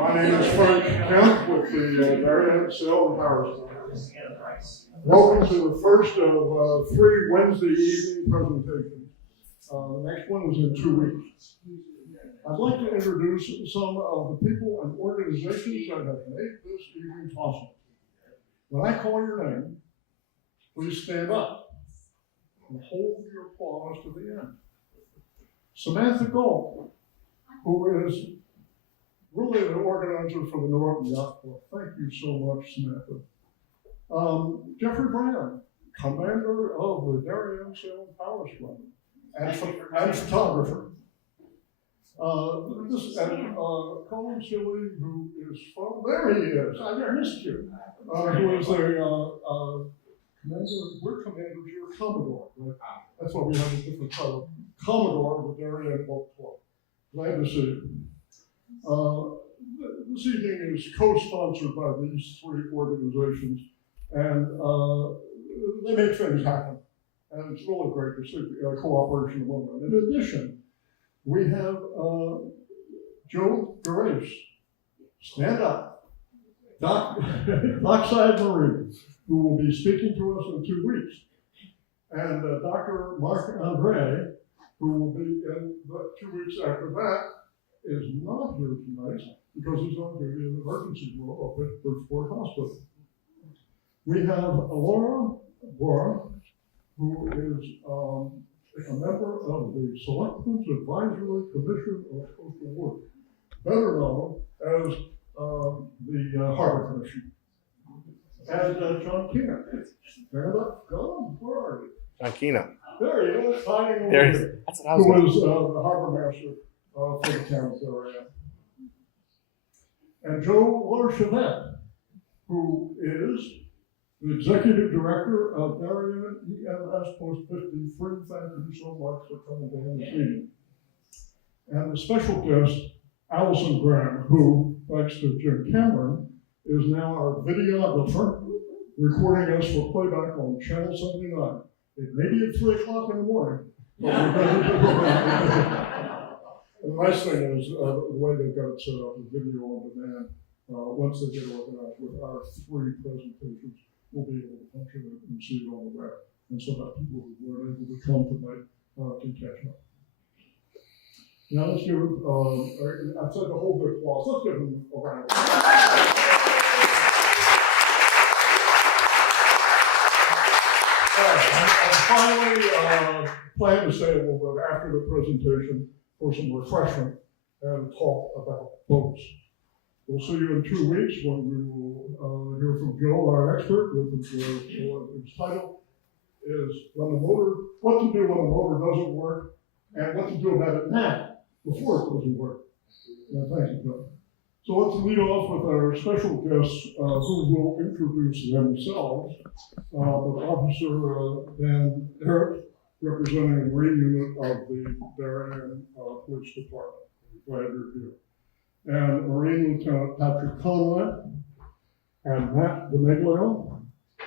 My name is Frank Kemp with the Maritime Sail and Power Station. Welcome to the first of 3 Wednesday evening presentations. The next one is in 2 weeks. I'd like to introduce some of the people and organizations that have made this evening possible. When I call your name, please stand up and hold your applause to the end. Samantha Gold, who is really the organizer for the Norton Yacht Club. Thank you so much, Samantha. Jeffrey Brown, commander of the Darien Sail and Power Squadron, and photographer. Colin Silly, who is from, there he is, I missed you, who is a commander, we're commanders, you're Commodore, right? That's why we have a different title. Commodore of the Darien Boat Club. Glad to see you. This evening is co-sponsored by these 3 organizations, and they make things happen. And it's really great to see cooperation among them. In addition, we have Joe Garace, stand up, Dockside Marine, who will be speaking to us in 2 weeks. And Dr. Mark Andre, who will be in the 2 weeks after that, is not here tonight because he's on duty in the emergency room up at Bridgeport Hospital. We have Laura Bora, who is a member of the Selectmen's Advisory Commission of Coastal Work, better known as the Harbor Commission. And John Keenan. Stand up, John, where are you? John Keenan. There he is, hiding over There he is. here. That's what I was Who is the harbor master for the town of Darien. And Joe Larchevette, who is the executive director of Darien EMS Post 53. Thank you so much for coming down this evening. And the special guest, Allison Graham, who, thanks to Jim Cameron, is now our videographer, recording us for playback on Channel 79. It may be at 3 o'clock in the morning. And the nice thing is the way they've got it set up, the video on demand, once they get organized with our 3 presentations, we'll be able to function it and see it on the web. And so that people who weren't able to come tonight can catch up. Now let's give, I said to hold their applause, let's give them a round of applause. And finally, plan to stay a little bit after the presentation for some refreshment and talk about boats. We'll see you in 2 weeks when we will hear from Joe, our expert, with his title is what to do when the motor doesn't work and what to do about it now before it doesn't work. Thank you, Joe. So let's lead off with our special guests who will introduce themselves. Officer Dan Eric, representing the Marine Unit of the Darien Police Department. I'm glad you're here. And Marine Lieutenant Patrick Conway and Matt DeMaglio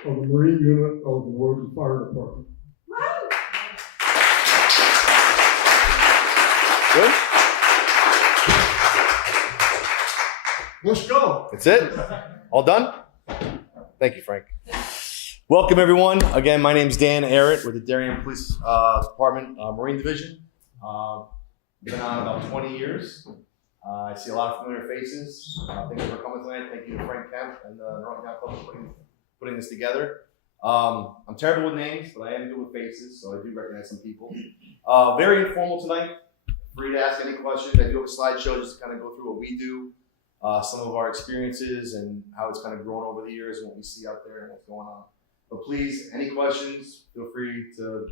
of the Marine Unit of the Road and Fire Department. Good? Let's go. That's it? All done? Thank you, Frank. Welcome, everyone. Again, my name is Dan Arrett with the Darien Police Department Marine Division. Been on about 20 years. I see a lot of familiar faces. Thank you for coming tonight. Thank you to Frank Kemp and the Norton Yacht Club for putting this together. I'm terrible with names, but I am good with faces, so I do recognize some people. Very informal tonight. Free to ask any questions. I do have a slideshow just to kind of go through what we do, some of our experiences and how it's kind of grown over the years and what we see out there and what's going on. But please, any questions, feel free to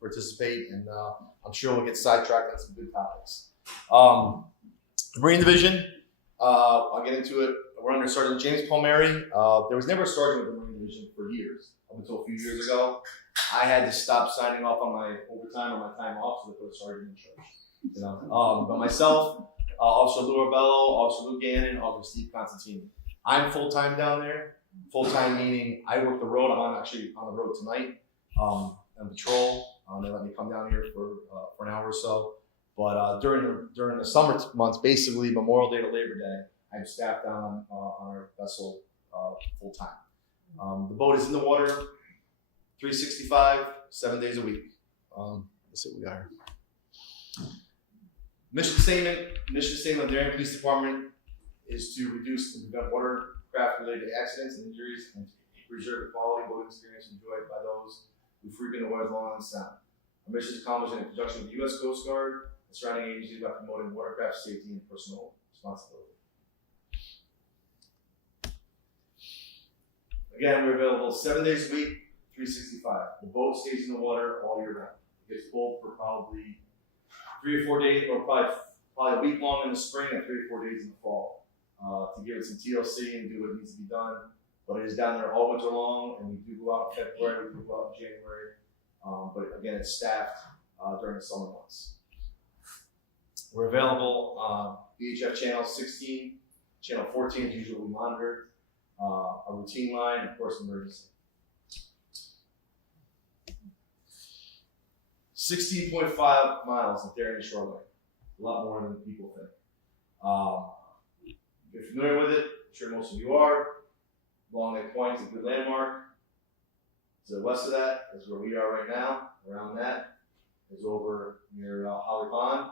participate, and I'm sure we'll get sidetracked on some good topics. Marine Division, I'll get into it. We're under Sergeant James Palmieri. There was never a sergeant with the Marine Division for years, up until a few years ago. I had to stop signing off on my overtime or my time off so they put a sergeant in charge. But myself, Officer Lou Arbello, Officer Lou Gannon, Officer Steve Constantini. I'm full-time down there. Full-time meaning I work the road. I'm actually on the road tonight on patrol. They let me come down here for an hour or so. But during the summer months, basically Memorial Day to Labor Day, I'm staffed down on our vessel full time. The boat is in the water, 365, 7 days a week. Let's see what we got here. Mission statement of the Darien Police Department is to reduce and prevent watercraft-related accidents and injuries and preserve the quality boating experience enjoyed by those who frequent the waters long and sound. Our mission is accomplished in conjunction with the U.S. Coast Guard and surrounding agencies by promoting watercraft safety and personal responsibility. Again, we're available 7 days a week, 365. The boat stays in the water all year round. It gets full for probably 3 or 4 days, or probably a week long in the spring and 3 or 4 days in the fall, to give it some TLC and do what needs to be done. But it is down there all winter long, and we do go out in February, we do go out in January. But again, it's staffed during the summer months. We're available VHF channel 16, channel 14 is usually monitored, a routine line, and of course emergency. 16.5 miles of Darien shoreline, a lot more than people think. If you're familiar with it, I'm sure most of you are. Long Lake Point is a good landmark. To the west of that is where we are right now. Around that is over near Holly Pond.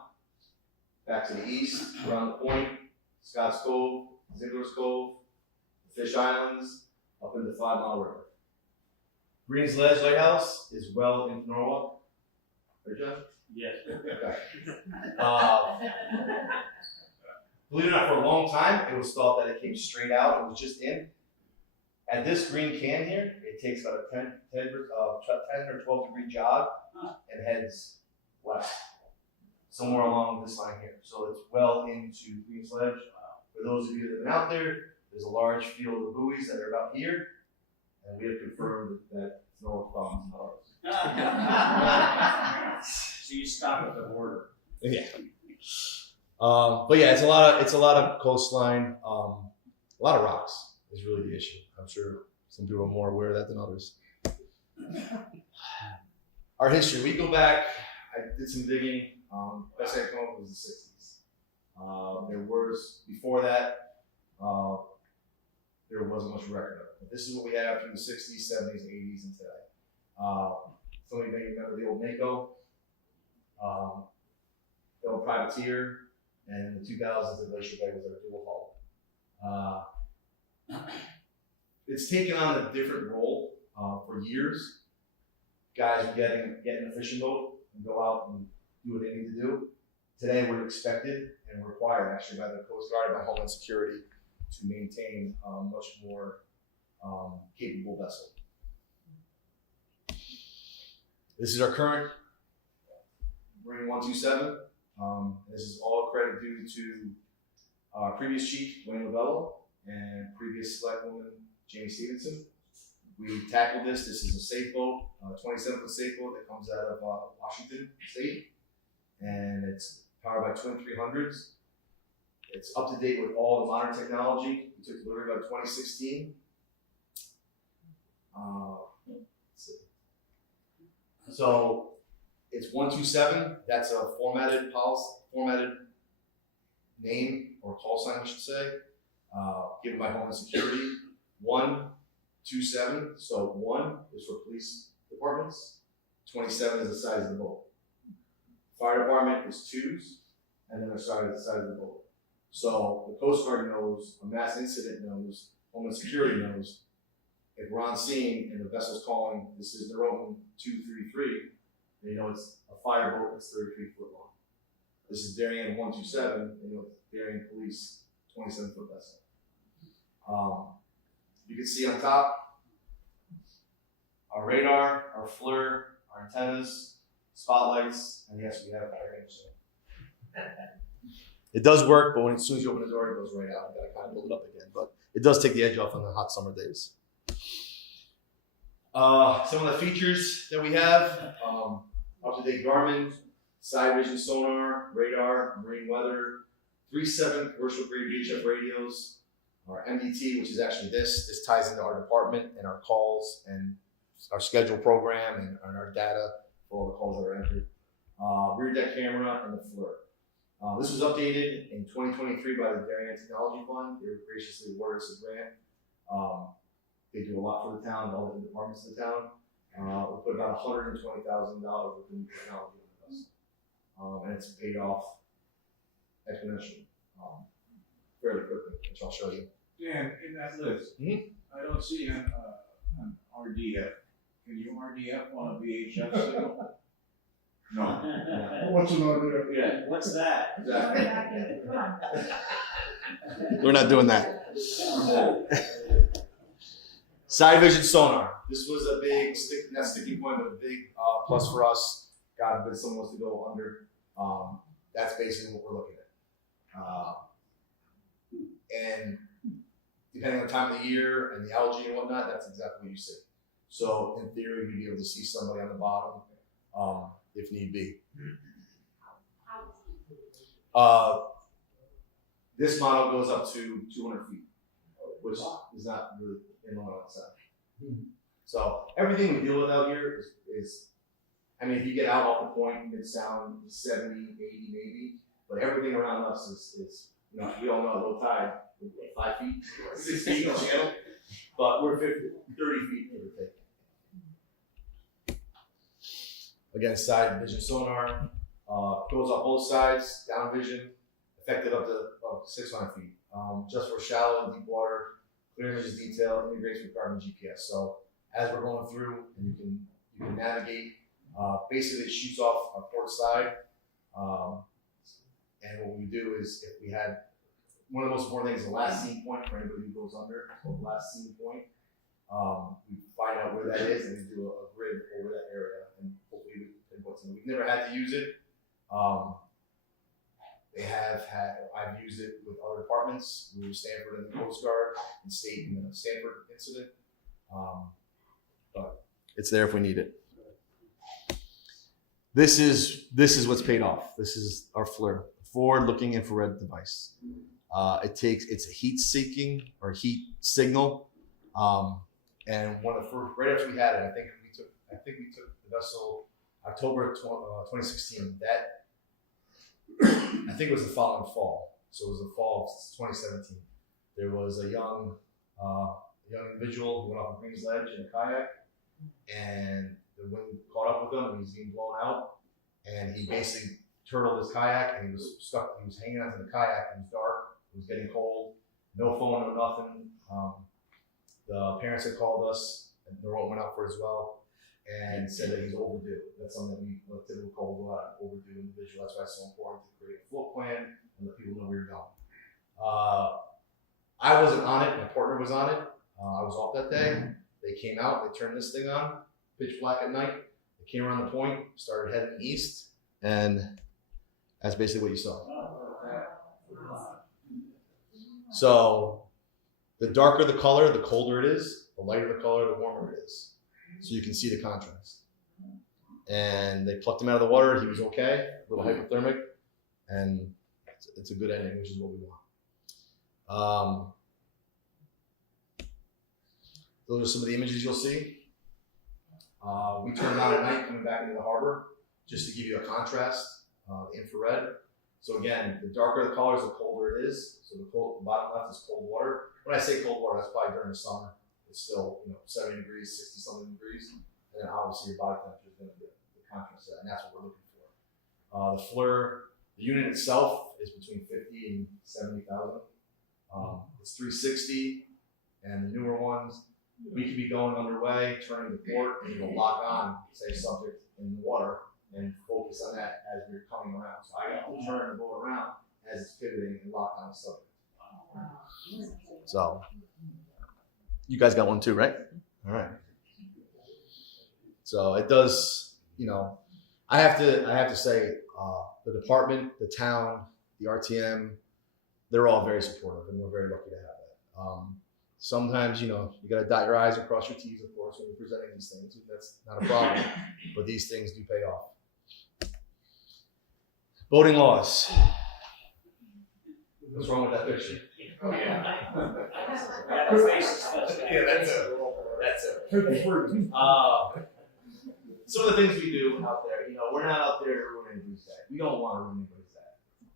Back to the east, around the point, Scotts Cove, Ziegler's Cove, Fish Islands, up into 5 Mile River. Green's Ledge Lighthouse is well into Norwalk. Right, John? Yes. Okay. Believe it or not, for a long time, it was thought that it came straight out. It was just in. At this green can here, it takes about a 10 or 12 degree jog and heads west, somewhere along this line here. So it's well into Green's Ledge. For those of you that have been out there, there's a large field of buoys that are about here, and we have confirmed that it's Norwalk Problems, not ours. So you stop at the border. Yeah. But yeah, it's a lot of coastline, a lot of rocks is really the issue. I'm sure some people are more aware of that than others. Our history, we go back, I did some digging, best I can come up with was the 60s. There was, before that, there wasn't much record of it. But this is what we have through the 60s, 70s, 80s, and today. Some of you may remember the old Mako, the old Privateer, and in the 2000s, the Glacier Bay was our dual hull. It's taken on a different role for years. Guys are getting a fishing boat and go out and do what they need to do. Today, we're expected and required actually by the Coast Guard and by Homeland Security to maintain a much more capable vessel. This is our current Marine 127. This is all credit due to our previous chief, Wayne Lavello, and previous select woman, Jamie Stevenson. We tackled this. This is a safe boat, 27-foot safe boat that comes out of Washington State, and it's powered by twin 300s. It's up to date with all the modern technology. We took delivery by 2016. Let's see. So it's 127. That's a formatted name or call sign, I should say, given by Homeland Security. 127. So 1 is for police departments. 27 is the size of the boat. Fire department is 2s, and then they're started at the size of the boat. So the Coast Guard knows, a mass incident knows, Homeland Security knows, if we're on scene and the vessel's calling, this is their own 233, they know it's a fire boat that's 33 foot long. This is Darien 127, they know it's Darien Police 27-foot vessel. You can see on top our radar, our FLIR, our antennas, spotlights, and yes, we have fire engine. It does work, but as soon as you open the door, it goes right out. You gotta kind of build it up again, but it does take the edge off on the hot summer days. Some of the features that we have, up-to-date Garmin, side vision sonar, radar, marine weather, 3.7 commercial grade VHF radios, our MDT, which is actually this ties into our department and our calls and our schedule program and our data for all the calls that are entered. rear deck camera, and the FLIR. This was updated in 2023 by the Darien Technology Fund. They were graciously awarded us a grant. They do a lot for the town, all the departments of the town. We put about $120,000 worth of new technology on the vessel. And it's paid off exponentially, fairly quickly, which I'll show you. Dan, in that list, I don't see an RDF. Can you RDF on a VHF signal? No. What's an idea? Yeah, what's that? We're not doing that. Side vision sonar. This was a big not sticking point, but a big plus for us. God forbid someone wants to go under. That's basically what we're looking at. And depending on the time of the year and the algae and whatnot, that's exactly what you see. So in theory, we'd be able to see somebody on the bottom if need be. This model goes up to 200 feet, which is not really inland on the side. So everything we deal with out here is, I mean, if you get out off the point, it sound 70, 80 maybe, but everything around us is you know, we all know low tide, 5 feet, 6 feet in the channel, but we're 30 feet, give or take. Again, side vision sonar, goes up both sides, down vision, effective up to 600 feet. Just for shallow and deep water, clear images detail, integrates with carbon GPS. So as we're going through, and you can navigate, basically it shoots off our port side. And what we do is, if we had, one of the most important things is the last scene point for anybody who goes under, so the last scene point. We find out where that is and we do a grid over that area and hopefully we can pinpoint something. We've never had to use it. I've used it with other departments. We were Stanford in the Coast Guard and state in the Stanford incident. But it's there if we need it. This is what's paid off. This is our FLIR, forward-looking infrared device. It's a heat-seeking or heat signal, and one of the first right after we had it, I think we took the vessel October 2016. I think it was the following fall, so it was the fall of 2017. There was a young individual who went off a Green's Ledge in a kayak, and the wind caught up with him, and he was being blown out, and he basically turtled his kayak, and he was stuck. He was hanging onto the kayak. It was dark. It was getting cold. No phone, no nothing. The parents had called us, and the rope went out for it as well, and said that he's overdue. That's something that we typically call an overdue individual. That's why it's so important to create a float plan and let people know where you're going. I wasn't on it. My partner was on it. I was off that day. They came out. They turned this thing on. Pitch black at night. They came around the point, started heading east, and that's basically what you saw. So the darker the color, the colder it is. The lighter the color, the warmer it is. So you can see the contrast. And they plucked him out of the water. He was okay, a little hypothermic, and it's a good ending, which is what we want. Those are some of the images you'll see. We turned on at night coming back into the harbor just to give you a contrast, infrared. So again, the darker the colors, the colder it is. So the bottom left is cold water. When I say cold water, that's probably during the summer. It's still 70 degrees, 60 something degrees. And then obviously your body temperature is going to be the contrast to that, and that's what we're looking for. The FLIR, the unit itself is between 50 and 70,000. It's 360, and the newer ones, we could be going underway, turning the port, and you'll lock on, say, subject in the water, and focus on that as we're coming around. So I got to turn the boat around as it's pivoting and lock on the subject. So you guys got one too, right? All right. So it does, I have to say, the department, the town, the RTM, they're all very supportive, and we're very lucky to have that. Sometimes, you got to dot your I's and cross your T's, of course, when you're presenting these things. That's not a problem, but these things do pay off. Voting laws. What's wrong with that picture? Oh, yeah. Yeah, that's it. Some of the things we do out there, we're not out there to ruin anybody's day. We don't want to ruin anybody's day.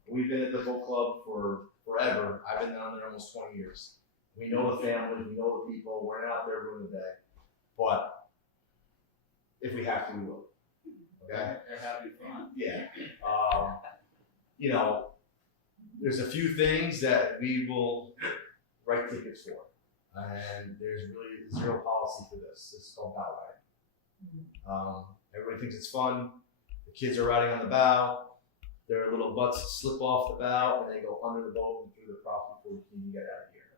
We've been at the boat club for forever. I've been down there almost 20 years. We know the families, we know the people. We're not out there ruining the day. But if we have to, we will. Okay? They're having fun. Yeah. You know, there's a few things that we will write tickets for. And there's really zero policy for this. This is called bow riding. Everybody thinks it's fun. The kids are riding on the bow. Their little butts slip off the bow and they go under the boat and through the prop before we can even get out of here.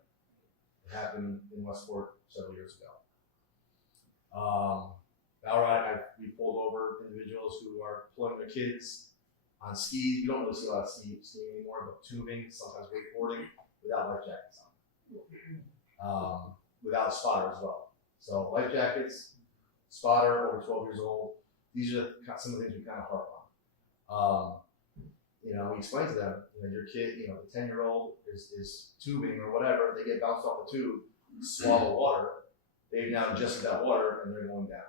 It happened in Westport several years ago. Bow riding, we pulled over individuals who are pulling their kids on skis. We don't really see a lot of skiing anymore, but tubing, sometimes wakeboarding, without life jackets on. Without a spotter as well. So life jackets, spotter over 12 years old. These are some of the things we kind of harp on. You know, we explain to them, you know, your kid, you know, the 10-year-old is tubing or whatever, they get bounced off the tube, swallow water, they've now ingested that water and they're going down.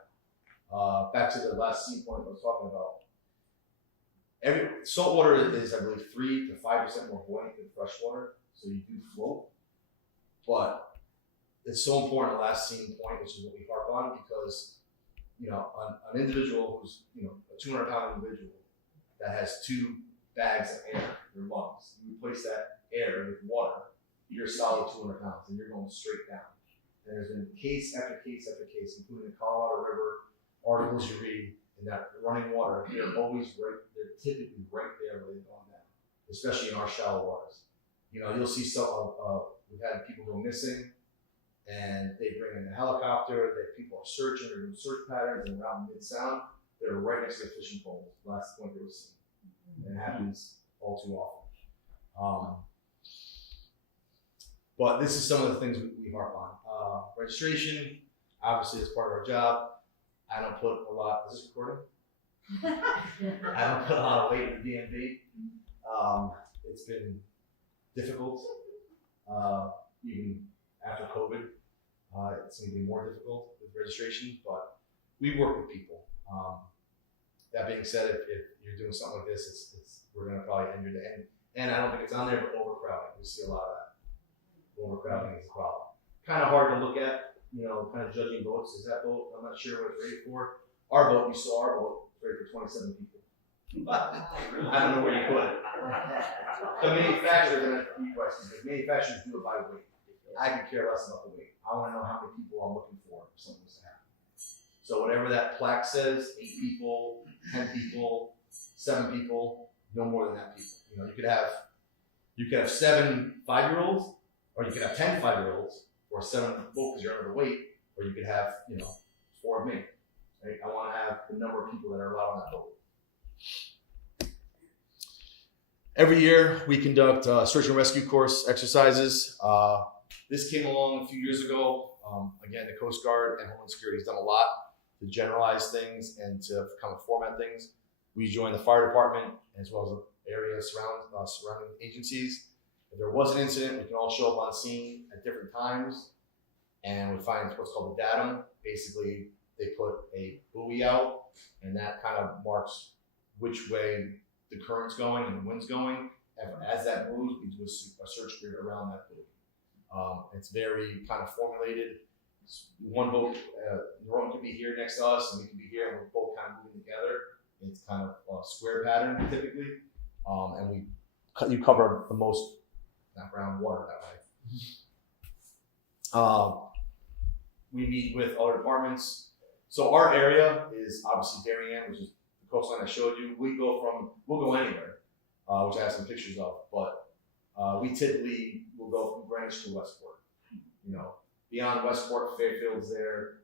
Back to the last scene point I was talking about. Salt water is, I believe, 3 to 5% more buoyant than fresh water, so you do float. But it's so important, the last scene point, which is what we harp on, because, you know, an individual who's, you know, a 200-pound individual that has 2 bags of air in your lungs, you replace that air with water, you're solid 200 pounds, and you're going straight down. And there's been case after case after case, including the Colorado River, articles you read, in that running water, they're typically right there where they've gone down, especially in our shallow waters. You know, you'll see we've had people go missing, and they bring in a helicopter, people are searching, they're doing search patterns, and around mid-sound, they're right next to the fishing poles, last point they were seen. And it happens all too often. But this is some of the things we harp on. Registration, obviously, is part of our job. I don't put a lot, is this recording? I don't put a lot of weight in the DMV. It's been difficult, even after COVID. It's going to be more difficult with registration, but we work with people. That being said, if you're doing something like this, we're going to probably end your day. And I don't think it's on there, but overcrowding. We see a lot of that. Overcrowding is a problem. Kind of hard to look at, you know, kind of judging boats. Is that boat? I'm not sure what it's rated for. Our boat, you saw our boat, it's rated for 27 people. I don't know where you put it. The manufacturers do it by weight. I could care less about the weight. I want to know how many people I'm looking for if something was to happen. So whatever that plaque says, 8 people, 10 people, 7 people, no more than that people. You know, you could have 7 5-year-olds, or you could have 10 5-year-olds, or 7 because you're under the weight, or you could have, you know, 4 of me. Right? I want to have the number of people that are allowed on that boat. Every year we conduct search and rescue course exercises. This came along a few years ago. Again, the Coast Guard and Homeland Security has done a lot to generalize things and to kind of format things. We joined the fire department as well as the area surrounding agencies. If there was an incident, we can all show up on scene at different times, and we find what's called the datum. Basically, they put a buoy out, and that kind of marks which way the current's going and the wind's going. And as that moves, we do a search grid around that buoy. It's very kind of formulated. One boat, Rowan could be here next to us, and we could be here, and we're both kind of moving together. It's kind of a square pattern typically, and you cover the most ground water that way. We meet with other departments. So our area is obviously Darien, which is the coastline I showed you. We'll go anywhere, which I have some pictures of, but we typically will go from Greenwich to Westport. You know, beyond Westport, Fairfield's there,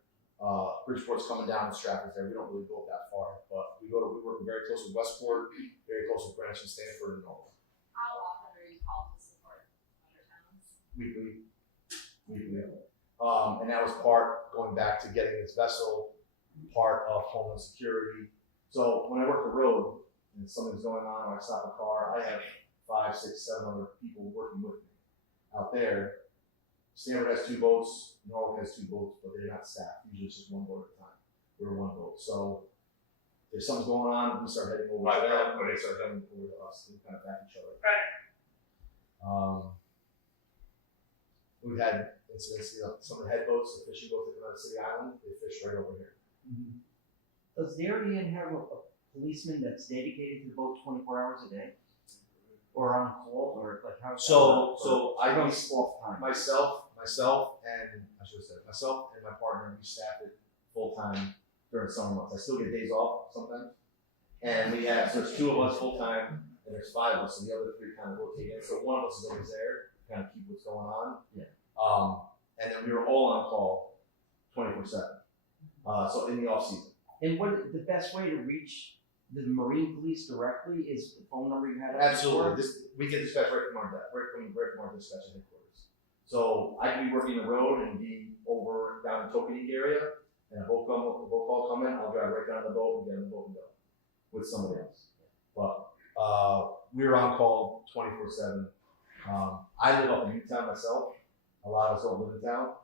Bridgeport's coming down, and Stratford's there. We don't really go that far, but we work very close with Westport, very close with Greenwich and Stanford and Norfolk. How often are you called to support other towns? Weekly. And that was going back to getting this vessel, part of Homeland Security. So when I work the road and something's going on, or I stop a car, I have 5, 6, 7 other people working with me out there. Stanford has 2 boats, Norfolk has 2 boats, but they're not staffed. Usually it's just 1 boat at a time. We're 1 boat. So if something's going on, we start heading over to them, or they start heading over to us. We kind of back each other. We've had incidents, some of the head boats, the fishing boats that come out of City Island, they fish right over here. Does Darien have a policeman that's dedicated to the boat 24 hours a day? Or on call, or like how? So I don't do off time. myself and my partner, we staff it full time during summer months. I still get days off sometimes. And we have, so there's 2 of us full time, and there's 5 of us, so the other 3 kind of rotate in. So one of us is always there, to kind of keep what's going on. Yeah. And then we were all on call 24/7. So in the off season. And what the best way to reach the Marine Police directly is the phone number you had? Absolutely. We get dispatched right from our dispatch headquarters. So I can be working the road and be over down in Tokenique area, and a boat call come in, I'll drive right down to the boat and get in the boat and go with somebody else. But we're on call 24/7. I live up in Newtown myself. A lot of us don't live in town.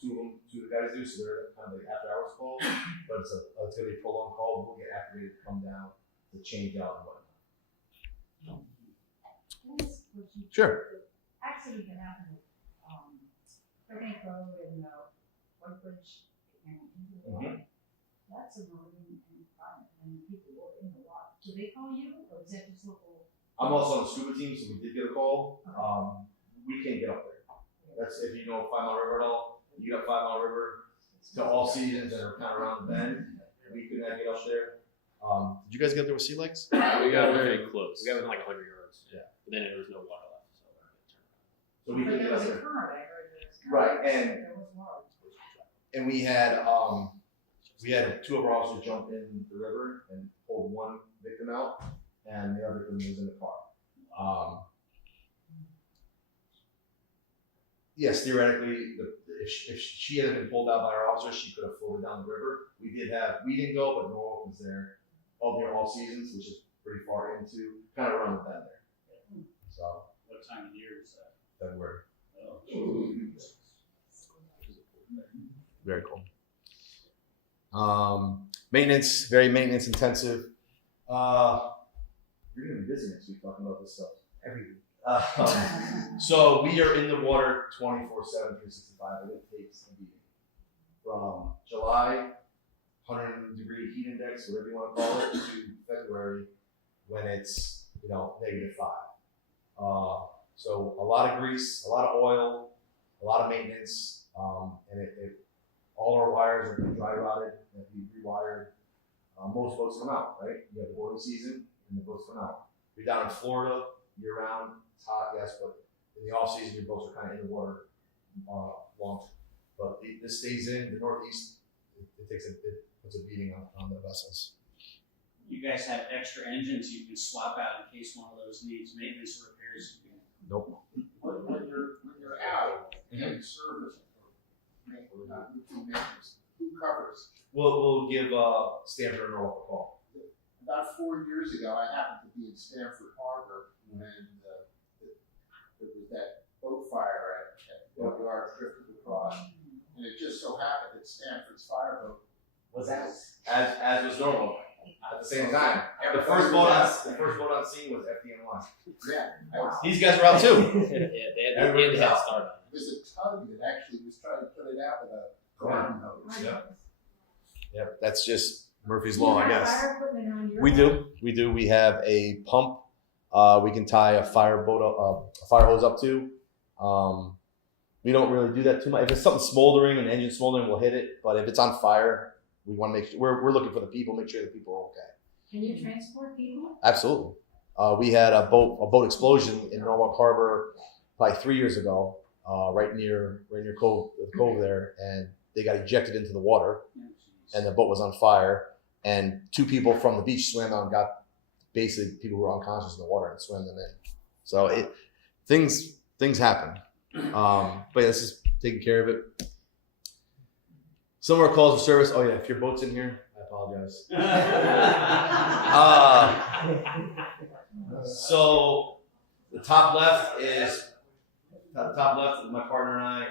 Two of the guys do, so they're kind of like after hours call. But it's gonna be a prolonged call. We'll get activated to come down to change out and whatnot. Sure. Accident that happened at Tokenique Road and Whitebridge and into the water. That's a marine environment, and people were in the water. Do they call you, or is that just local? I'm also on the scuba team, so we did get a call. We can't get up there. That's if you know 5 Mile River at all. You get up 5 Mile River to all seasons and are kind of around the bend. We could not get up there. Did you guys get up there with sea legs? We got very close. We got within like 100 yards. Yeah. But then there was no water left, so So we But couldn't there get up was a there. current, I heard there was current. Right, and There was water. And we had 2 of our officers jump in the river and pulled 1 victim out, and the other victim was in the car. Yes, theoretically, if she had been pulled out by our officers, she could have floated down the river. We didn't go, but Norwalk was there all seasons, which is pretty far into, kind of around the bend there. So, what time of year is that? February. Oh. Very cool. Maintenance, very maintenance intensive. You're gonna be busy next week talking about this stuff every week. So we are in the water 24/7, 365. It takes a beating. From July, 100-degree heat index, whatever you want to call it, to February, when it's -5. So a lot of grease, a lot of oil, a lot of maintenance, and all our wires are dry rotted and be rewired. Most boats come out, right? You have the boating season and the boats come out. You're down in Florida year round, it's hot, yes, but in the off season your boats are kind of in the water long. But this stays in the Northeast. It puts a beating on the vessels. You guys have extra engines you can swap out in case one of those needs maintenance or repairs. Nope. When you're out and service or not routine maintenance, who covers? We'll give Stanford and Norwalk a call. About 4 years ago, I happened to be in Stamford Harbor when there was that boat fire at Boatyard drifted across, and it just so happened that Stanford's fireboat Was that? As was Norwalk at the same time. The first boat on scene was FDNY. Yeah, These guys were out too. Yeah, they had a head start on it. it was a tug that actually was trying to put it out with a garden hose. Yeah. Yep, that's just Murphy's Law, I guess. Fire equipment on your We do. We have a pump. We can tie a fire hose up to. We don't really do that too much. If it's something smoldering, an engine smoldering, we'll hit it. But if it's on fire, we want to make sure we're looking for the people, make sure the people are okay. Can you transport people? Absolutely. We had a boat explosion in Norwalk Harbor probably 3 years ago, right near the cove there, and they got ejected into the water, and the boat was on fire, and 2 people from the beach swam out and got basically people who were unconscious in the water and swam them in. So things happen. But yeah, this is taking care of it. Some of our calls of service. Oh yeah, if your boat's in here, I apologize. So the top left is my partner and I.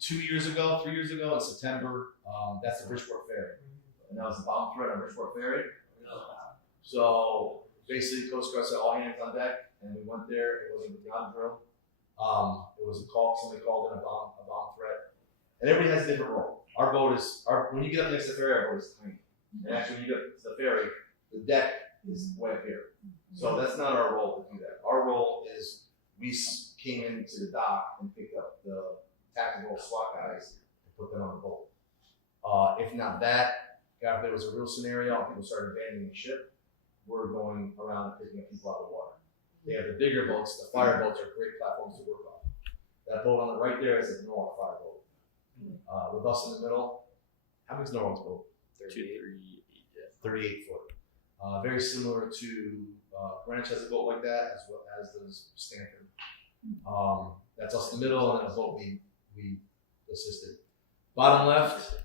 3 years ago in September. That's the Bridgeport Ferry. and that was the bomb threat on Bridgeport Ferry. So basically, Coast Guard said all hands on deck, and we went there. It wasn't a ground drill. It was a call. Somebody called in a bomb threat, and everybody has a different role. Our boat is when you get up next to the ferry, our boat is tiny. And actually, when you get to the ferry, the deck is way up here. So that's not our role to do that. Our role is we came into the dock and picked up the tactical SWAT guys and put them on the boat. If not that, if there was a real scenario and people started abandoning the ship, we're going around and picking up people out of the water. They have the bigger boats. The fire boats are great platforms to work on. That boat on the right there is a Norwalk fire boat. With us in the middle, how big's Norwalk's boat? 38 foot. Very similar to Greenwich has a boat like that, as well as does Stanford. That's us in the middle, and then a boat we assisted. Bottom left,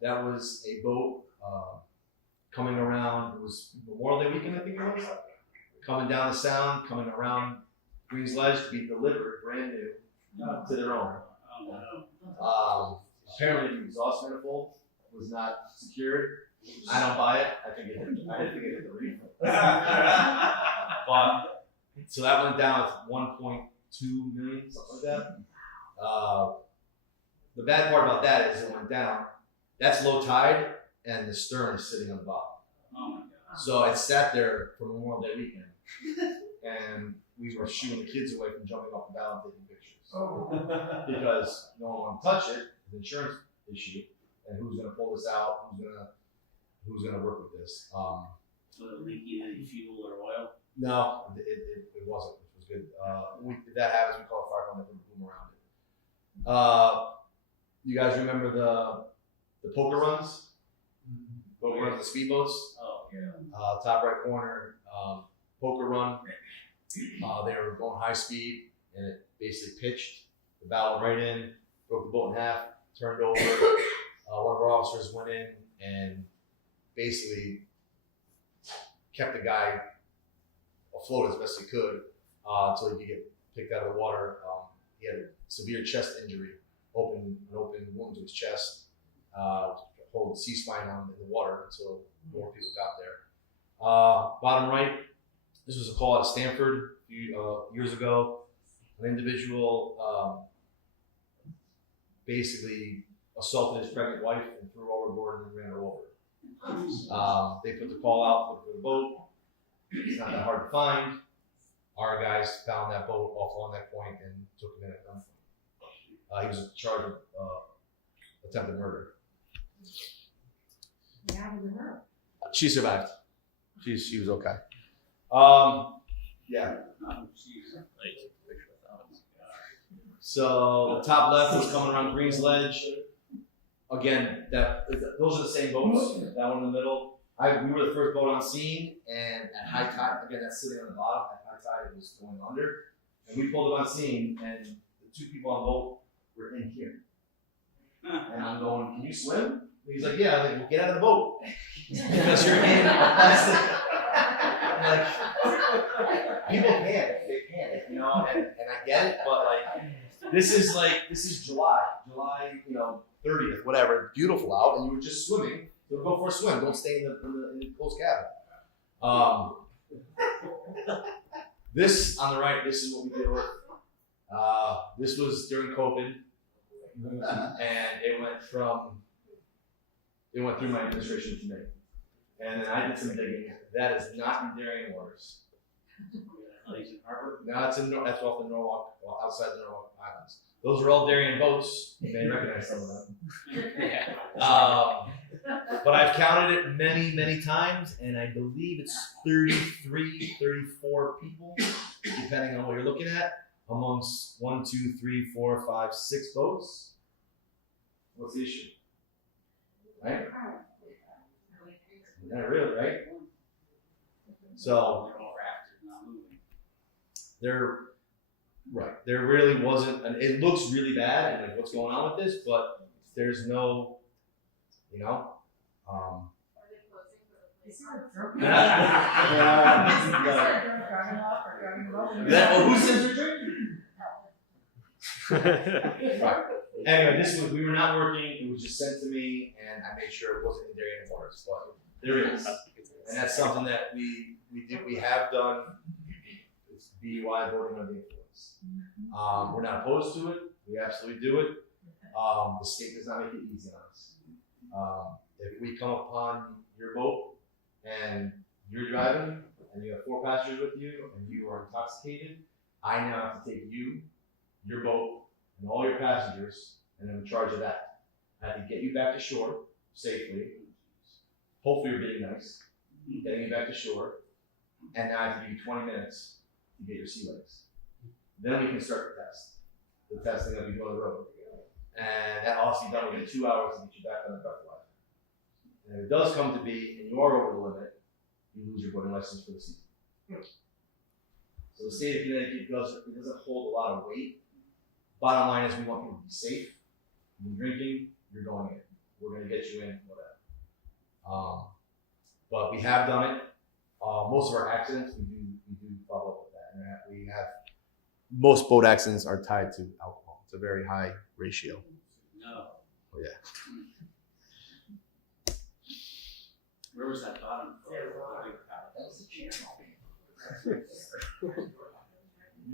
that was a boat coming around. It was Memorial Day weekend, I think it was. Coming down the Sound, coming around Green's Ledge to be delivered brand new to their owner. Apparently, the exhaust manifold was not secured. I don't buy it. I think it hit the reef. But so that went down with 1.2 million, something like that. The bad part about that is it went down. That's low tide, and the stern is sitting on the bottom. Oh my God. So it sat there for Memorial Day weekend, and we were shooing the kids away from jumping off the bow and taking pictures. Because no one wanted to touch it, it's an insurance issue, and who's going to pull this out? Who's going to work with this? Was it leaking any fuel or oil? No, it wasn't, which was good. If that happens, we call a fire department to boom around it. You guys remember the poker runs? Poker runs, the speedboats? Oh, yeah. Top right corner, poker run. They were going high speed, and it basically pitched the bow right in, broke the boat in half, turned over. One of our officers went in and basically kept the guy afloat as best he could until he could get picked out of the water. He had a severe chest injury, an open wound to his chest, hold the C-spine on in the water until more people got there. Bottom right, this was a call out of Stanford a few years ago. An individual basically assaulted his pregnant wife and threw her overboard and then ran her over. They put the call out, looked for the boat. It's not that hard to find. Our guys found that boat off on that point and took him in at gunpoint. He was charged with attempted murder. Yeah, it was her. She survived. She was okay. Yeah. So the top left was coming around Green's Ledge. Again, those are the same boats. That one in the middle. We were the first boat on scene, and at high tide, again, that's sitting on the bottom. At high tide, it was going under, and we pulled it on scene, and the two people on the boat were in here. And I'm going, "Can you swim?" And he's like, "Yeah." I'm like, "Well, get out of the boat because you're in a plastic." Like, people panic. They panic, you know, and I get it, but this is July, 30th, whatever, beautiful out, and you were just swimming. So go for a swim. Don't stay in the closed cabin. This on the right, this is what we did with. This was during COVID, and it went through my administration to me, and then I did some digging. That is not in Darien waters. No, that's off the Norwalk, outside the Norwalk Islands. Those are all Darien boats. You may recognize some of them. But I've counted it many, many times, and I believe it's 33, 34 people, depending on what you're looking at, amongst 1, 2, 3, 4, 5, 6 boats. What's the issue? Right? Not really, right? So there really wasn't, and it looks really bad, and what's going on with this, but there's no, Are they closing for the Is police? there a drug? Yeah. Is there a drug driving off or driving over? Well, who says they're drinking? Right. Anyway, we were not working. It was just sent to me, and I made sure it wasn't in Darien waters, but there is, and that's something that we have done. It's DUI, voting under the influence. We're not opposed to it. We absolutely do it. The state does not make it easy on us. If we come upon your boat and you're driving and you have 4 passengers with you and you are intoxicated, I now have to take you, your boat, and all your passengers, and I'm in charge of that. I have to get you back to shore safely. Hopefully you're being nice, getting you back to shore, and now I have to give you 20 minutes to get your sea legs. Then we can start the testing that we do on the road. And that also be done within 2 hours to get you back on the breathalyzer. And if it does come to be, and you are over the limit, you lose your boating license for the season. So the state of Connecticut doesn't hold a lot of weight. Bottom line is we want people to be safe. When you're drinking, you're going in. We're going to get you in, whatever. But we have done it. Most of our accidents, we do follow up with that. And we have most boat accidents are tied to alcohol. It's a very high ratio. No. Oh, yeah. Where was that bottom? That was the channel.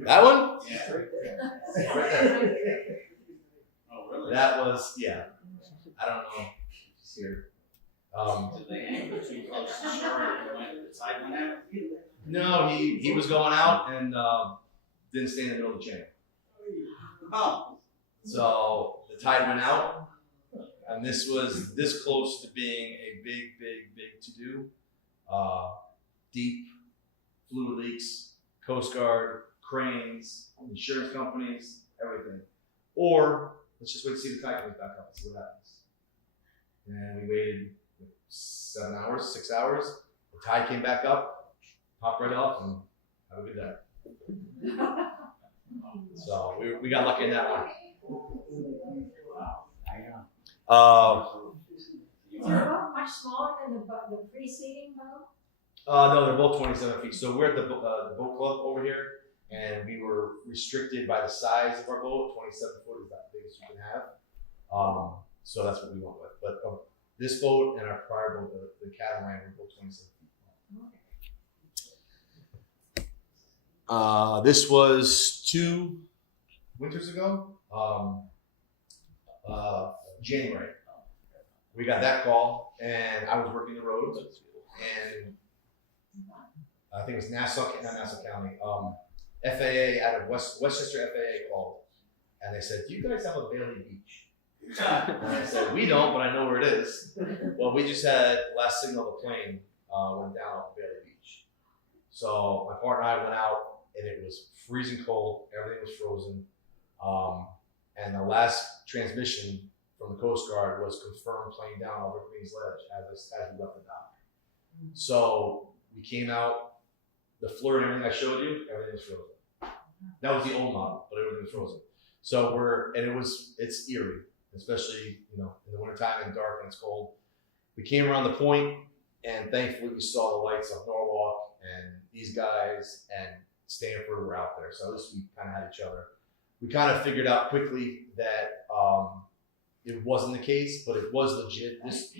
That one? Yeah. Right there. Oh, really? That was, yeah. I don't know. It's here. Did they anchor too close to shore and the tide went out? No, he was going out and didn't stay in the middle of the channel. Oh. So the tide went out, and this was this close to being a big to-do. Deep fluid leaks, Coast Guard, cranes, insurance companies, everything. Or let's just wait to see the tide comes back up and see what happens. And we waited 7 hours, 6 hours. The tide came back up, popped right off, and have a good day. So we got lucky in that one. Is your boat much smaller than the preceding boat? No, they're both 27 feet. So we're at the boat club over here, and we were restricted by the size of our boat. 27 foot is about the biggest you can have. So that's what we went with. But this boat and our prior boat, the Catamaran, were both 27 feet. This was 2 winters ago, January. We got that call, and I was working the roads, and I think it was not Nassau County, FAA out of Westchester FAA called, and they said, "Do you guys have a Bailey Beach?" And I said, "We don't, but I know where it is." Well, we just had last signal of the plane went down off Bailey Beach. So my partner and I went out, and it was freezing cold. Everything was frozen. And the last transmission from the Coast Guard was confirmed plane down over Queens Ledge as we left the dock. So we came out, the floor and everything I showed you, everything was frozen. That was the old model, but everything was frozen. So it's eerie, especially, in the wintertime and dark and it's cold. We came around the point, and thankfully we saw the lights of Norwalk, and these guys and Stanford were out there. So at least we kind of had each other. We kind of figured out quickly that it wasn't the case, but it was legit. This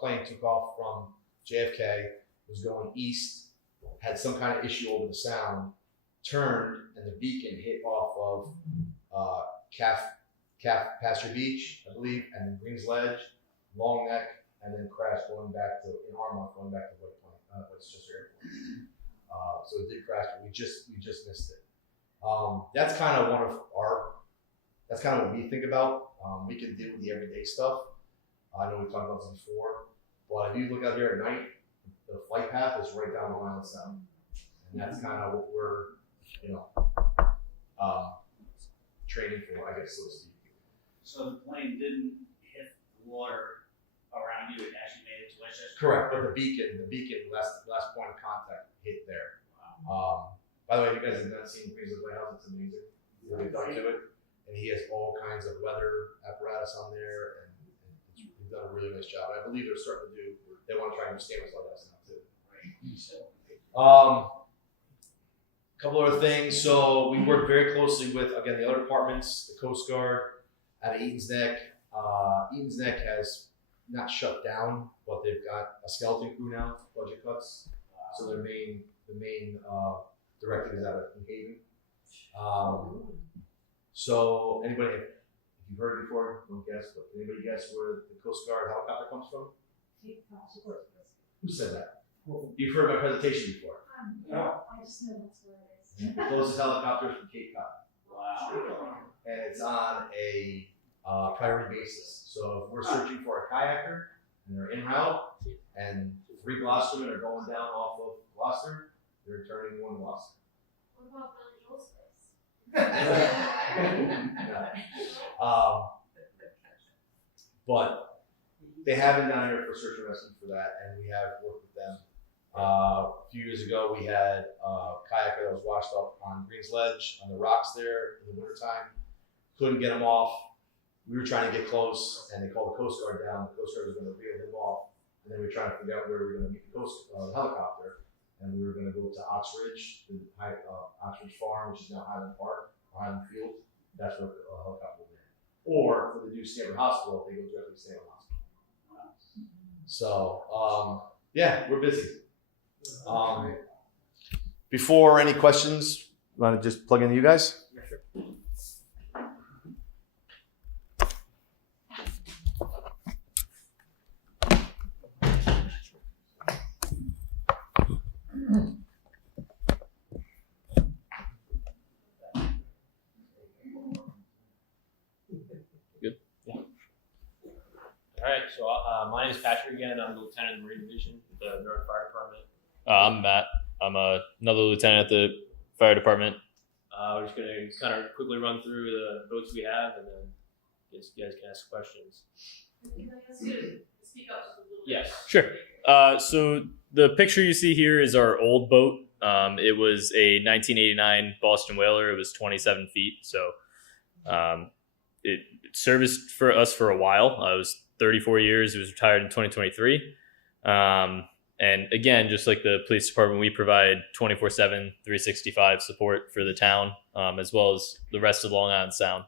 plane took off from JFK, was going east, had some kind of issue over the sound, turned, and the beacon hit off of Pasture Beach, I believe, and then Greens Ledge, Long Neck, and then crashed going back to Westchester Airport. So it did crash, but we just missed it. That's kind of that's kind of what we think about. We can deal with the everyday stuff. I know we've talked about this before, but if you look out here at night, the flight path is right down the line of sound. And that's kind of what we're, training for, I guess, so to speak. So the plane didn't hit the water around you, it actually made it to Westchester? Correct, but the beacon, last point of contact hit there. By the way, if you guys have not seen Queens Lighthouse, it's amazing. He's really done to it, and he has all kinds of weather apparatus on there, and he's done a really nice job. I believe they're starting to do. They want to try and do Stanley's Lighthouse now too. Couple other things. So we work very closely with, again, the other departments, the Coast Guard, out of Eaton's Neck. Eaton's Neck has not shut down, but they've got a skeleton crew now, budget cuts. So the main directive is out of New Haven. So anybody, if you've heard it before, don't guess, but can anybody guess where the Coast Guard helicopter comes from? Who said that? You've heard my presentation before. I just know that's where it is. Closest helicopters from Cape Cod. Wow. And it's on a priority basis. So if we're searching for a kayaker and they're en route and 3 Gloucestermen are going down off of Gloucester, they're returning 1 Gloucester. What about Billy Joel's place? But they have been down here for search and rescue for that, and we have worked with them. A few years ago, we had a kayaker that was washed up on Green's Ledge on the rocks there in the wintertime. Couldn't get him off. We were trying to get close, and they called the Coast Guard down. The Coast Guard was going to reel him off, and then we were trying to figure out where we were going to meet the helicopter, and we were going to go to Oxridge, the Oxridge Farm, which is now Highland Park, or Highland Field. That's where the helicopter went. Or for the new Stanford Hospital, they go directly to Stanford Hospital. So, yeah, we're busy. Before any questions, want to just plug in you guys? All right, so my name is Patrick again. I'm the lieutenant in the Marine Division at the North Fire Department. I'm Matt. I'm another lieutenant at the fire department. We're just going to kind of quickly run through the boats we have, and then you guys can ask questions. Can I ask you to speak up just a little bit? Yes. Sure. So the picture you see here is our old boat. It was a 1989 Boston Whaler. It was 27 feet. So it serviced for us for a while. It was 34 years. It was retired in 2023. And again, just like the police department, we provide 24/7, 365 support for the town, as well as the rest of Long Island Sound.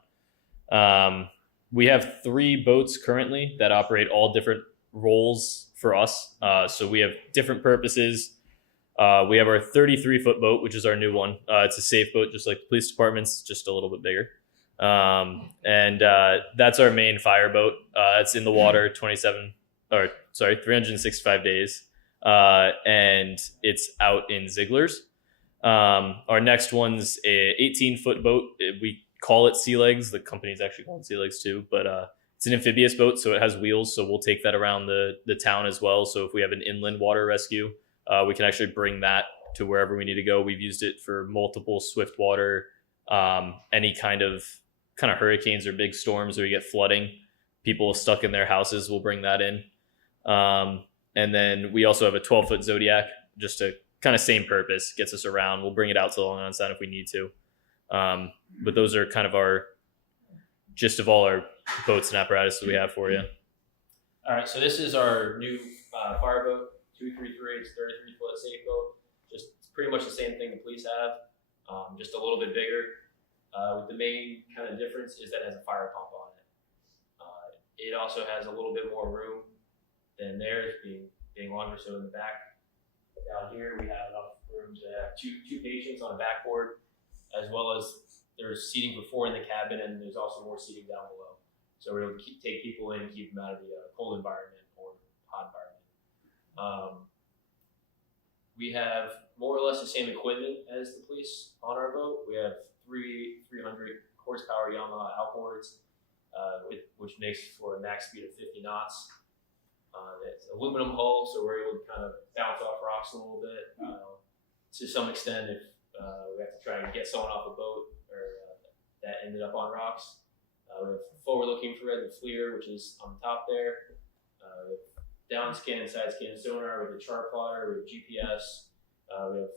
We have 3 boats currently that operate all different roles for us. So we have different purposes. We have our 33-foot boat, which is our new one. It's a safe boat, just like the police department's, just a little bit bigger. And that's our main fire boat. It's in the water 365 days. And it's out in Ziegler's. Our next one's a 18-foot boat. We call it Sea Legs. The company's actually called Sea Legs too, but it's an amphibious boat, so it has wheels. So we'll take that around the town as well. So if we have an inland water rescue, we can actually bring that to wherever we need to go. We've used it for multiple swift water, any kind of hurricanes or big storms where you get flooding. People stuck in their houses, we'll bring that in. And then we also have a 12-foot Zodiac, just to kind of same purpose, gets us around. We'll bring it out to Long Island Sound if we need to. But those are kind of our gist of all our boats and apparatus that we have for you. All right, so this is our new fire boat, 233. It's 33-foot safe boat. Just pretty much the same thing the police have, just a little bit bigger. The main kind of difference is that it has a fire pump on it. It also has a little bit more room than theirs, being longer. So in the back, down here, we have enough room to have two patients on a backboard, as well as there's seating for 4 in the cabin, and there's also more seating down below. So we're able to take people in and keep them out of the cold environment or hot environment. We have more or less the same equipment as the police on our boat. We have 300 horsepower Yamaha outboards, which makes for a max speed of 50 knots. It's aluminum hull, so we're able to kind of bounce off rocks a little bit. To some extent, if we have to try and get someone off a boat or that ended up on rocks. We have forward-looking infrared, the FLIR, which is on the top there. We have down scan and side scan sonar. We have a chart plotter. We have GPS. We have a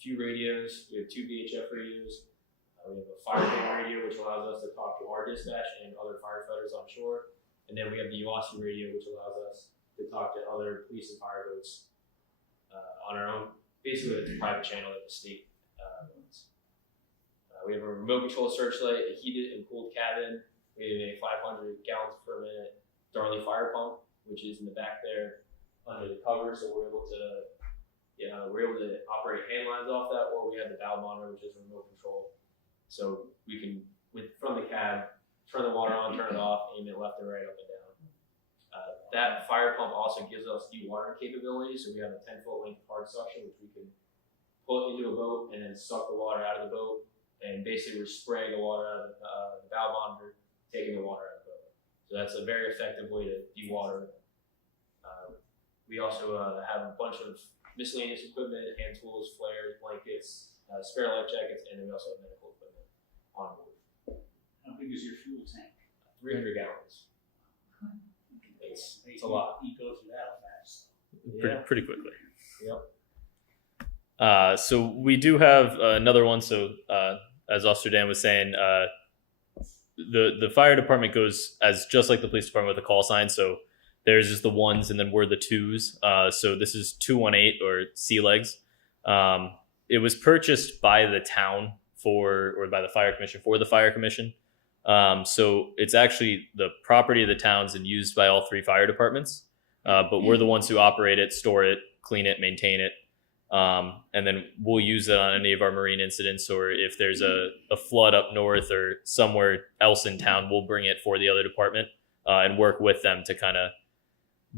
few radios. We have 2 VHF radios. We have a fireman radio, which allows us to talk to our dispatch and other firefighters on shore. And then we have the UASI radio, which allows us to talk to other police and fire boats on our own. Basically, it's a private channel that the state owns. We have a remote control searchlight, a heated and cooled cabin, We have a 500 gallons per minute Darley fire pump, which is in the back there under the cover, so we're able to operate hand lines off that, or we have the valve monitor, which is remote control. So we can, from the cab, turn the water on, turn it off, aim it left and right, up and down. That fire pump also gives us dewatering capability, so we have a 10-foot length hard suction, which we can put into a boat and then suck the water out of the boat, and basically we're spraying the water out of the valve monitor, taking the water out of the boat. So that's a very effective way to dewater. We also have a bunch of miscellaneous equipment, hand tools, flares, blankets, spare life jackets, and then we also have medical equipment on board. How big is your fuel tank? 300 gallons. It's a lot. You go through that fast. Pretty quickly. Yep. So we do have another one. So as Officer Dan was saying, the fire department goes as just like the police department with a call sign. So theirs is the ones, and then we're the twos. So this is 218 or sea legs. It was purchased by the town or by the fire commission for the fire commission. So it's actually the property of the towns and used by all 3 fire departments. But we're the ones who operate it, store it, clean it, maintain it. And then we'll use it on any of our marine incidents, or if there's a flood up north or somewhere else in town, we'll bring it for the other department and work with them to kind of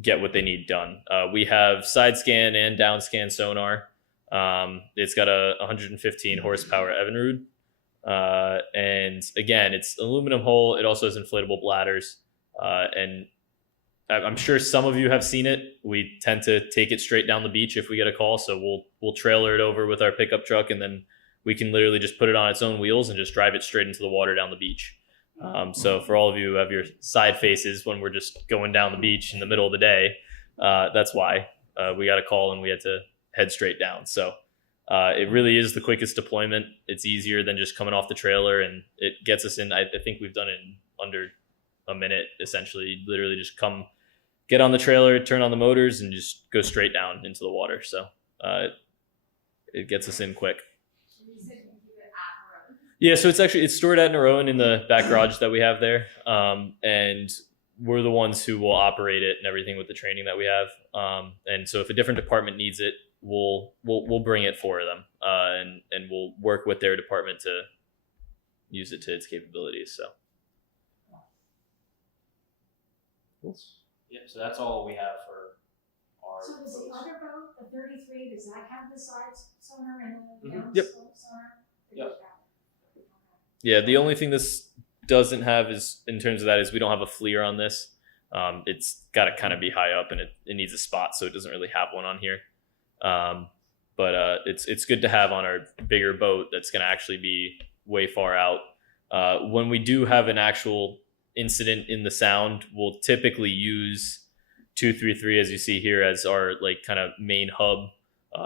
get what they need done. We have side scan and down scan sonar. It's got a 115 horsepower Evinrude. And again, it's aluminum hull. It also has inflatable bladders. And I'm sure some of you have seen it. We tend to take it straight down the beach if we get a call. So we'll trailer it over with our pickup truck, and then we can literally just put it on its own wheels and just drive it straight into the water down the beach. So for all of you who have your side faces when we're just going down the beach in the middle of the day, that's why we got a call and we had to head straight down. So it really is the quickest deployment. It's easier than just coming off the trailer, and it gets us in. I think we've done it in under a minute, essentially. Literally just come, get on the trailer, turn on the motors, and just go straight down into the water. So it gets us in quick. Yeah, so it's stored at Naroan in the back garage that we have there, and we're the ones who will operate it and everything with the training that we have. And so if a different department needs it, we'll bring it for them, and we'll work with their department to use it to its capabilities. So. Yeah, so that's all we have for our. So does the boats. other boat, the 33, does that have the side sonar and the down Yep. sonar? Yep. Yeah, the only thing this doesn't have is, in terms of that, is we don't have a FLIR on this. It's got to kind of be high up, and it needs a spot, so it doesn't really have one on here. But it's good to have on our bigger boat that's going to actually be way far out. When we do have an actual incident in the sound, we'll typically use 233, as you see here, as our like kind of main hub.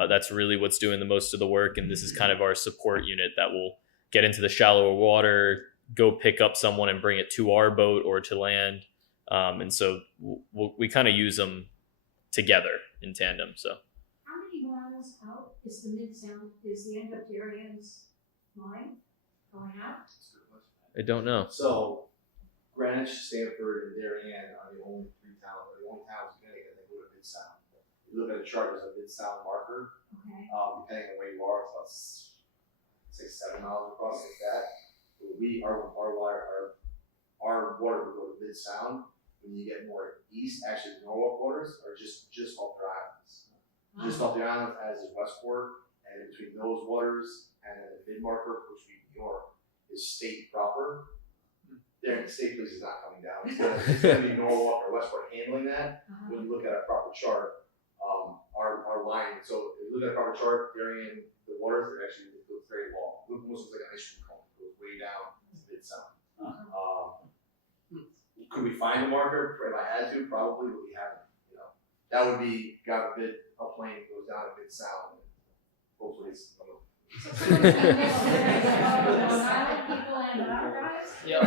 That's really what's doing the most of the work, and this is kind of our support unit that will get into the shallower water, go pick up someone and bring it to our boat or to land. And so we kind of use them together in tandem. So How many miles out is the mid-sound, is the end of Darien's line going out? I don't know. So Greenwich, Stanford, and Darien are the only 3 towns, or the only towns in Connecticut that go to mid-sound. If you look at a chart, there's a mid-sound marker. Okay. Depending on where you are, it's about 6-7 miles across, like that. Our water will go to mid-sound. When you get more east, actually Norwalk waters are just off their islands. Just off the island as is Westport, and between those waters and the mid marker, which would be New York, is state proper. There, the state police is not coming down. It's gonna be Norwalk or Westport handling that. When you look at a proper chart, our line. So if you look at a proper chart, Darien, the waters are actually goes very long. It almost looks like an ice cream cone. It goes way down to mid-sound. Could we find a marker? If I had to, probably, but we haven't. You know, that would be God forbid a plane goes down a mid-sound. Hopefully, it's. Yeah,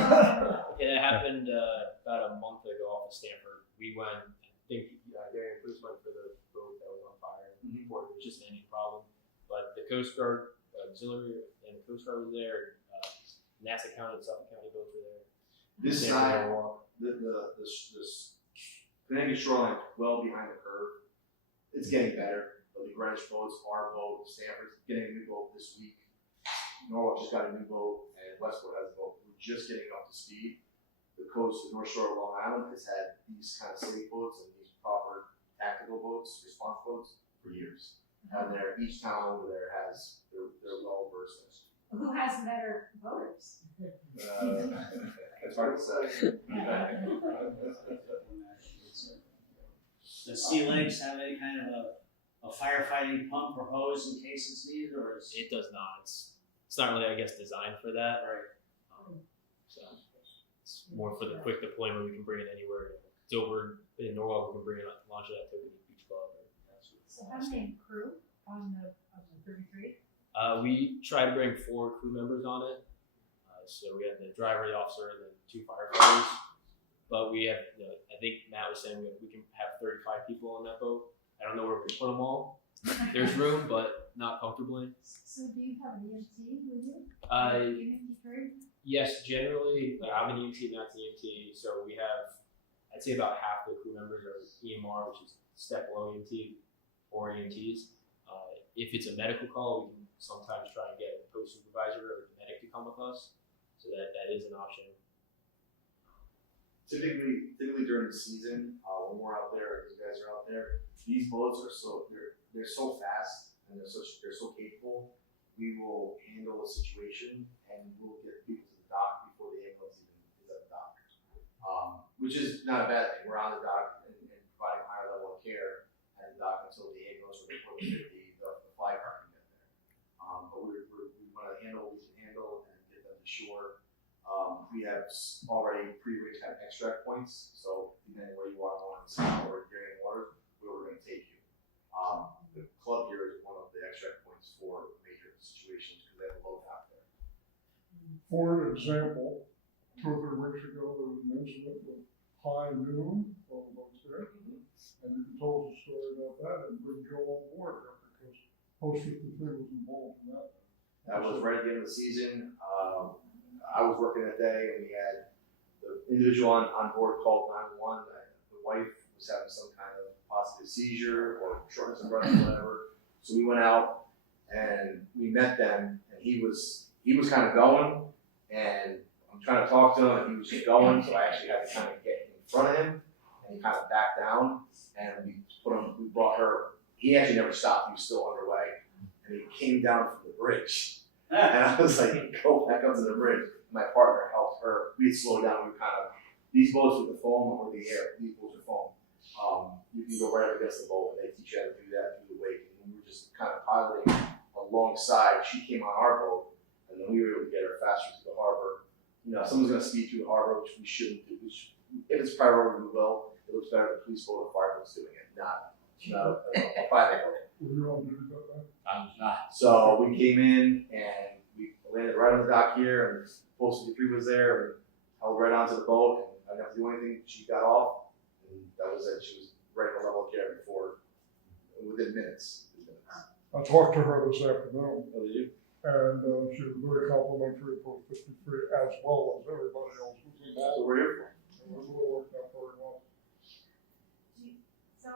it happened about a month ago off of Stanford. We went, I think Darien Police went for the boat that was on fire before it was just an engine problem. But the Coast Guard auxiliary and the Coast Guard was there. Nassau County and Suffolk County both were there. This Yeah. side, the Connecticut shoreline is well behind the curve. It's getting better, but the Greenwich boats, our boat, Stanford's getting a new boat this week. Norwalk just got a new boat, and Westport has a boat. We're just getting up to speed. The coast, the North Shore of Long Island has had these kind of safe boats and these proper tactical boats, response boats, for years. And each town over there has, they're well versed in. Who has the better voters? It's hard to say. Does Sea Lakes have any kind of a firefighting pump or hose in case it's needed, or is It does not. It's not really, I guess, designed for that. So it's more for the quick deployment. We can bring it anywhere. It's over in Norwalk. We can bring it, launch it at Tokenie Beach Club. So how many crew on the 33? We try to bring 4 crew members on it. So we have the driver, the officer, and then 2 firefighters. But we have, I think Matt was saying we can have 35 people on that boat. I don't know where we can put them all. There's room, but not comfortably. So do you have an EMT with you? Uh, crew? Yes, generally, I'm an EMT, Matt's an EMT. So we have, I'd say about half the crew members are EMR, which is step below EMT, or EMTs. If it's a medical call, we can sometimes try and get a post supervisor or a medic to come with us. So that is an option. Typically during the season, when we're out there, you guys are out there, these boats are they're so fast and they're so capable. We will handle a situation and we'll get people to the dock before the ambulance even is at the dock, which is not a bad thing. We're on the dock and providing higher level of care at the dock until the ambulance or the fly car can get there. But we want to handle what we can handle and get them to shore. We have already pre-arranged kind of extract points, so depending where you are on the south or during water, where we're going to take you. The club here is one of the extract points for major situations because they have a load out there. For example, 2 or 3 weeks ago, there was an incident with high noon on the boats there. And you can tell us a story about that and bring Joe on board here because Post 53 was involved in that. That was right at the end of the season. I was working that day and we had the individual on board called 911. The wife was having some kind of positive seizure or shortness of breath or whatever. So we went out and we met them and he was kind of going and I'm trying to talk to him and he was just going. So I actually had to kind of get in front of him and he kind of backed down and we brought her. He actually never stopped. He was still underway and he came down from the bridge. And I was like, go back up to the bridge. My partner helped her. We had slowed down. We were kind of, these boats with the foam or the air, these boats are foam. You can go right up against the boat and they teach you how to do that through the wake. And we were just kind of piloting alongside. She came on our boat and then we were able to get her faster to the harbor. You know, if someone's going to speed through the harbor, which we shouldn't do. If it's priority, we will. It looks better if the police boat or fire boat's doing it, not a private boat. Were you on duty that day? I'm not. So we came in and we landed right on the dock here, and Post 53 was there and held right onto the boat. And I didn't have to do anything. She got off, and that was it. She was right at the level of care within minutes. I talked to her this afternoon. Oh, did you? And she was very complimentary of Post 53 as well as everybody else who's That's what involved. we're here for. And it really worked out very well. So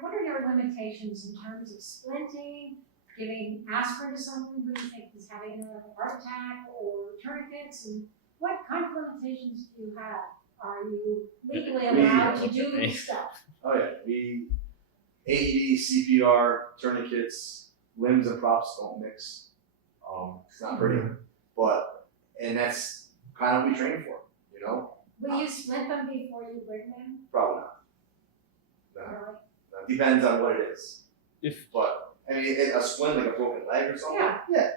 what are your limitations in terms of splinting, giving aspirin to someone who you think is having a heart attack or tourniquets? And what kind of limitations do you have? Are you legally allowed to do stuff? Oh yeah, we AED, CPR, tourniquets, limbs and props don't mix. It's not pretty, and that's kind of what we train for, you know? Will you splint them before you bring them? Probably not. No. Really? No, depends on what it is. If But, I mean, a splint like a broken leg or something, yeah.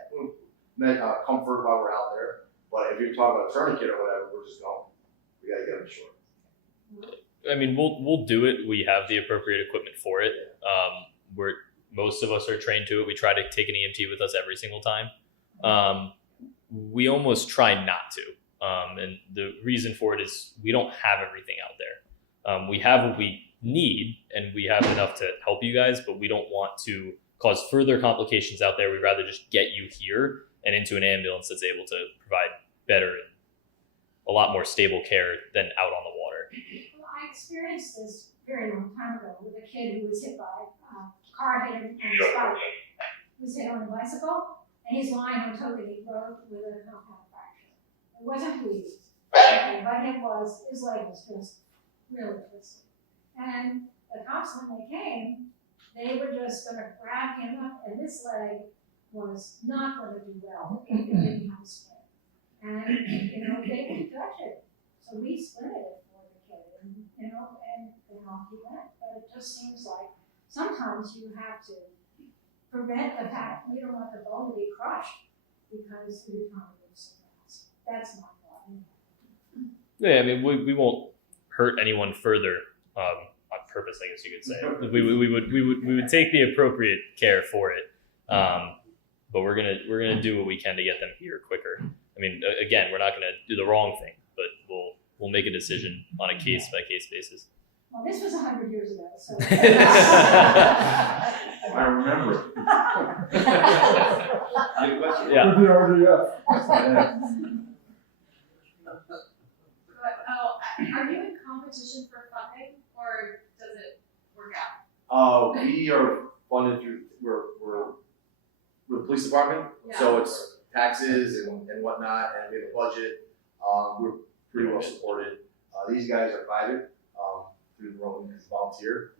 Comfort while we're out there. But if you're talking about a tourniquet or whatever, we're just going. We gotta get them short. I mean, we'll do it. We have the appropriate equipment for it. Most of us are trained to it. We try to take an EMT with us every single time. We almost try not to. And the reason for it is we don't have everything out there. We have what we need and we have enough to help you guys, but we don't want to cause further complications out there. We'd rather just get you here and into an ambulance that's able to provide better a lot more stable care than out on the water. Well, I experienced this very long time ago with a kid who was hit by a car hit him on his bike. He was hit on a bicycle, and he's lying on Tokenie Road with a compound fracture. It wasn't bleeding, okay, but it was, his leg was just really twisted. And the cops, when they came, they were just gonna grab him up, and this leg was not gonna do well if it didn't have a splint. And, they didn't touch it. So we splinted it for the kid, and, and off he went. But it just seems like sometimes you have to prevent the fact you don't want the bone to be crushed because you're trying to do something else. That's my thought. Yeah, I mean, we won't hurt anyone further on purpose, I guess you could say. We would take the appropriate care for it, but we're gonna do what we can to get them here quicker. I mean, again, we're not gonna do the wrong thing, but we'll make a decision on a case by case basis. Well, this was 100 years ago, so. I remember it. Any questions? Yeah. With the RDF. Are you in competition for funding, or does it work out? We are funded through, we're the police department, so it's taxes and whatnot, and we have a budget. We're pretty well supported. These guys are private, through their own volunteer.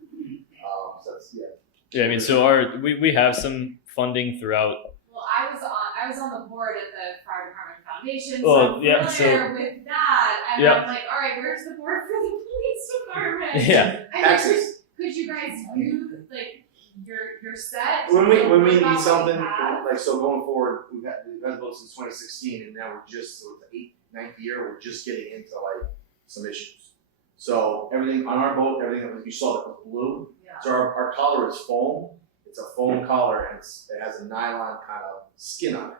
So that's, yeah. Yeah, I mean, so we have some funding throughout. Well, I was on the board at the Fire Department Foundation, so Oh, I'm yeah, familiar with that. And yeah. I'm like, all right, where's the board for the police department? Yeah. I mean, Taxes. could you guys use your set? When we What need about what something, you have? like, so going forward, we've had the boat since 2016, and now we're just, so it's the 9th year, we're just getting into like some issues. So everything on our boat, everything that you saw that was blue, Yeah. so our collar is foam. It's a foam collar, and it has a nylon kind of skin on it.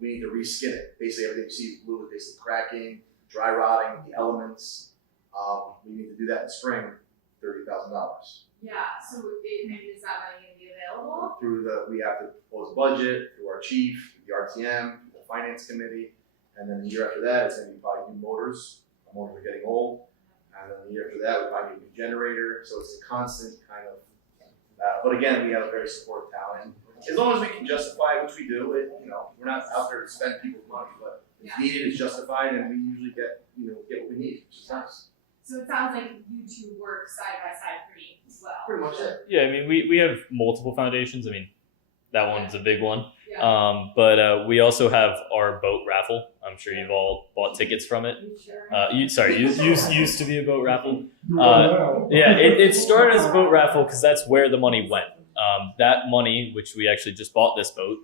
We need to reskin it. Basically, everything you see blue is basically cracking, dry rotting, the elements. We need to do that in spring, $30,000. Yeah, so is that money going to be available? We have to propose a budget through our chief, the RTM, the finance committee, and then the year after that, it's going to be probably new motors. Our motors are getting old, and then the year after that, we probably need a new generator. So it's a constant kind of but again, we have a very supportive town, and as long as we can justify it, which we do, we're not out there to spend people's money, but it's needed, it's justified, and we usually get what we need, which is nice. So it sounds like you two work side by side pretty well. Pretty much it. Yeah, I mean, we have multiple foundations. I mean, that one's a big one. Yeah. But we also have our boat raffle. I'm sure you've all bought tickets from it. You used to be a boat raffle. Yeah, it started as a boat raffle because that's where the money went. That money, which we actually just bought this boat,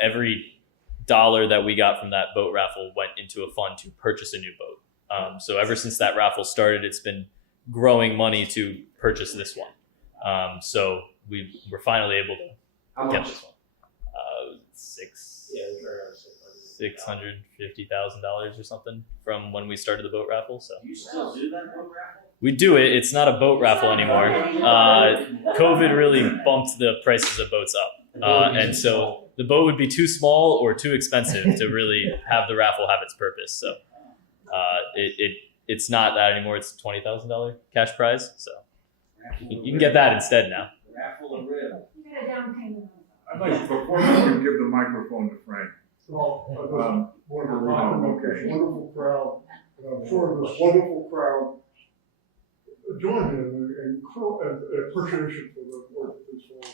every dollar that we got from that boat raffle went into a fund to purchase a new boat. So ever since that raffle started, it's been growing money to purchase this one. So we're finally able to How get much? this one. $650,000 or something from when we started the boat raffle. So You still do that boat raffle? we do it. It's not a boat raffle anymore. COVID really bumped the prices of boats up, and so the boat would be too small or too expensive to really have the raffle have its purpose. So it's not that anymore. It's $20,000 cash prize. So you can get that instead now. Raffle and rib. You got a down payment on it. I'd like, before we give the microphone to Frank, Well, I just wanted to compliment this wonderful crowd, and I'm sure this wonderful crowd joined in appreciation for the work that this was.